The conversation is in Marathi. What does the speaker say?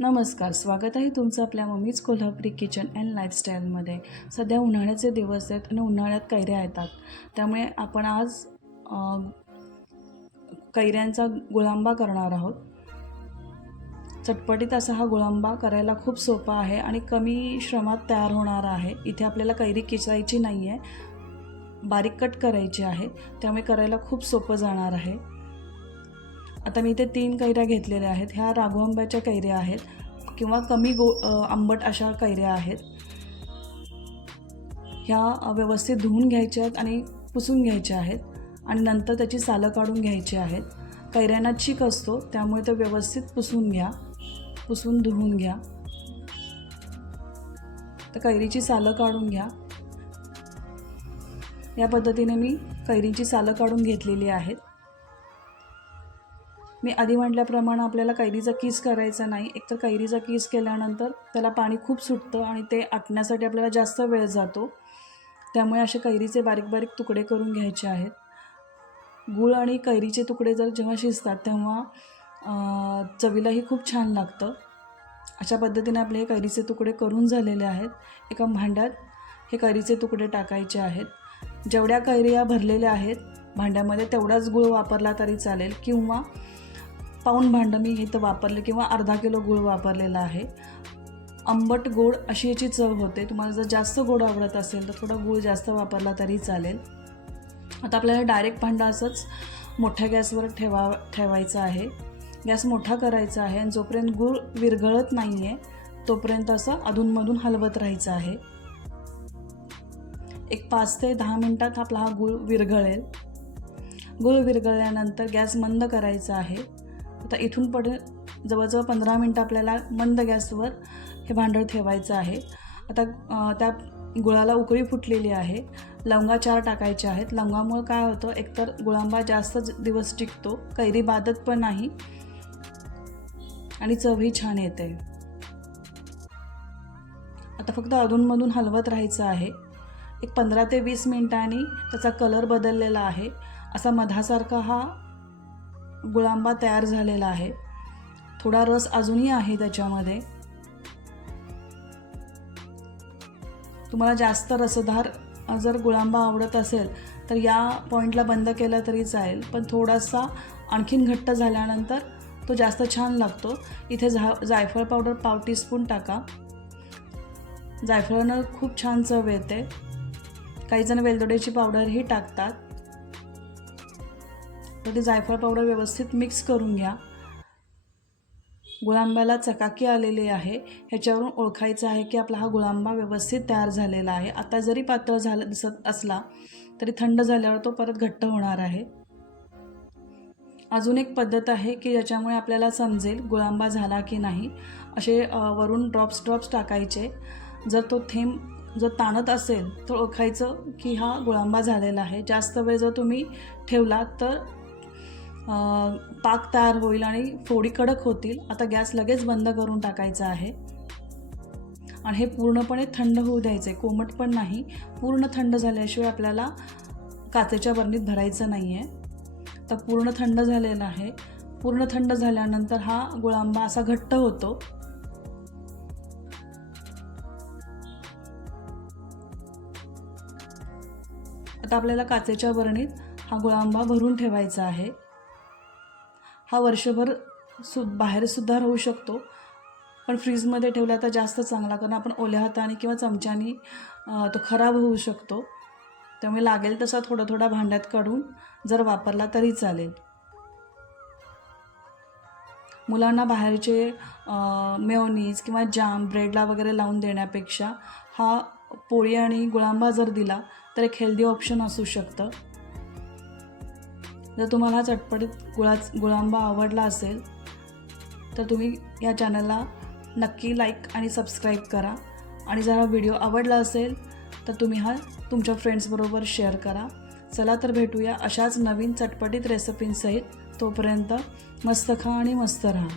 नमस्कार, स्वागत आहे तुमचं आपल्या मम्मीज कोल्हापुरी किचन अँड लाईफस्टाईलमध्ये। सध्या उन्हाळ्याचे दिवस आहेत आणि उन्हाळ्यात कैऱ्या येतात, त्यामुळे आपण आज कैऱ्यांचा गुळांबा करणार आहोत। चटपटीत असा हा गुळांबा करायला खूप सोपा आहे आणि कमी श्रमात तयार होणारा आहे। इथे आपल्याला कैरी किसायची नाही आहे, बारीक कट करायची आहे, त्यामुळे करायला खूप सोपं जाणार आहे। आता मी इथे 3 कैऱ्या घेतलेल्या आहेत। ह्या राघुआंब्याच्या कैऱ्या आहेत किंवा कमी आंबट अशा कैऱ्या आहेत। ह्या व्यवस्थित धुवून घ्यायच्या आहेत आणि पुसून घ्यायच्या आहेत आणि नंतर त्याची सालं काढून घ्यायची आहेत। कैऱ्यांना चीक असतो, त्यामुळे ते व्यवस्थित पुसून धुवून घ्या। तर कैरीची सालं काढून घ्या। या पद्धतीने मी कैरीची सालं काढून घेतलेली आहेत। मी आधी म्हटल्याप्रमाणे आपल्याला कैरीचा किस करायचा नाही। एकतर कैरीचा किस केल्यानंतर त्याला पाणी खूप सुटतं आणि ते आटण्यासाठी आपल्याला जास्त वेळ जातो, त्यामुळे असे कैरीचे बारीक बारीक तुकडे करून घ्यायचे आहेत। गूळ आणि कैरीचे तुकडे जेव्हा शिजतात तेव्हा चवीलाही खूप छान लागतं। अशा पद्धतीने आपले हे कैरीचे तुकडे करून झालेले आहेत। एका भांड्यात हे कैरीचे तुकडे टाकायचे आहेत। जेवढ्या कैऱ्या भरलेल्या आहेत भांड्यामध्ये तेवढाच गूळ वापरला तरी चालेल, किंवा पाऊण भांडं मी इथं वापरले किंवा अर्धा किलो गूळ वापरलेला आहे। आंबट गोड अशी याची चव होते। तुम्हाला जर जास्त गोड आवडत असेल तर थोडा गूळ जास्त वापरला तरी चालेल। आता आपल्याला डायरेक्ट भांडं असंच मोठ्या गॅसवर ठेवायचं आहे। गॅस मोठा करायचा आहे आणि जोपर्यंत गूळ विरघळत नाही आहे तोपर्यंत असं अधूनमधून हलवत राहायचं आहे। एक 5 ते 10 मिनिटात आपला हा गूळ विरघळेल। गूळ विरघळल्यानंतर गॅस मंद करायचा आहे। आता इथून पुढे जवळजवळ 15 मिनिटं आपल्याला मंद गॅसवर हे भांडं ठेवायचं आहे। आता त्या गुळाला उकळी फुटलेली आहे। लवंगा 4 टाकायच्या आहेत। लवंगामुळे काय होतं, एकतर गुळांबा जास्त दिवस टिकतो, कैरी बाधत पण नाही आणि चवही छान येते। आता फक्त अधूनमधून हलवत राहायचं आहे। एक 15 ते 20 मिनिटांनी त्याचा कलर बदललेला आहे। असा मधासारखा हा गुळांबा तयार झालेला आहे। थोडा रस अजूनही आहे त्याच्यामध्ये। तुम्हाला जास्त रसदार जर गुळांबा आवडत असेल तर या पॉईंटला बंद केलं तरी चालेल, पण थोडासा आणखीन घट्ट झाल्यानंतर तो जास्त छान लागतो। इथे जायफळ पावडर पाव टीस्पून टाका। जायफळानं खूप छान चव येते। काही जण वेलदोड्याची पावडरही टाकतात। तर ती जायफळ पावडर व्यवस्थित मिक्स करून घ्या। गुळांब्याला चकाकी आलेली आहे, ह्याच्यावरून ओळखायचं आहे की आपला हा गुळांबा व्यवस्थित तयार झालेला आहे। आता जरी पातळ दिसत असला तरी थंड झाल्यावर तो परत घट्ट होणार आहे। अजून एक पद्धत आहे की ज्याच्यामुळे आपल्याला समजेल गुळांबा झाला की नाही। असे वरून ड्रॉप्स टाकायचे। जर तो थेंब ताणत असेल तर ओळखायचं की हा गुळांबा झालेला आहे। जास्त वेळ जर तुम्ही ठेवला तर पाक तयार होईल आणि फोडी कडक होतील। आता गॅस लगेच बंद करून टाकायचा आहे आणि हे पूर्णपणे थंड होऊ द्यायचे, कोमट पण नाही। पूर्ण थंड झाल्याशिवाय आपल्याला काचेच्या बरणीत भरायचं नाही आहे। तर पूर्ण थंड झालेला आहे। पूर्ण थंड झाल्यानंतर हा गुळांबा असा घट्ट होतो। आता आपल्याला काचेच्या बरणीत हा गुळांबा भरून ठेवायचा आहे। हा वर्षभर बाहेर सुद्धा राहू शकतो, पण फ्रीजमध्ये ठेवला तर जास्त चांगला, कारण आपण ओल्या हाताने किंवा चमच्याने तो खराब होऊ शकतो। त्यामुळे लागेल तसा थोडा थोडा भांड्यात काढून जर वापरला तरी चालेल। मुलांना बाहेरचे मेयोनीज किंवा जाम ब्रेडला वगैरे लावून देण्यापेक्षा हा पोळी आणि गुळांबा जर दिला तर एक हेल्दी ऑप्शन असू शकतं। जर तुम्हाला हा चटपटीत गुळांबा आवडला असेल तर तुम्ही या चॅनलला नक्की लाईक आणि सबस्क्राईब करा, आणि जर हा व्हिडिओ आवडला असेल तर तुम्ही हा तुमच्या फ्रेंड्सबरोबर शेअर करा। चला तर भेटूया अशाच नवीन चटपटीत रेसिपींसहित। तोपर्यंत मस्त खा आणि मस्त राहा।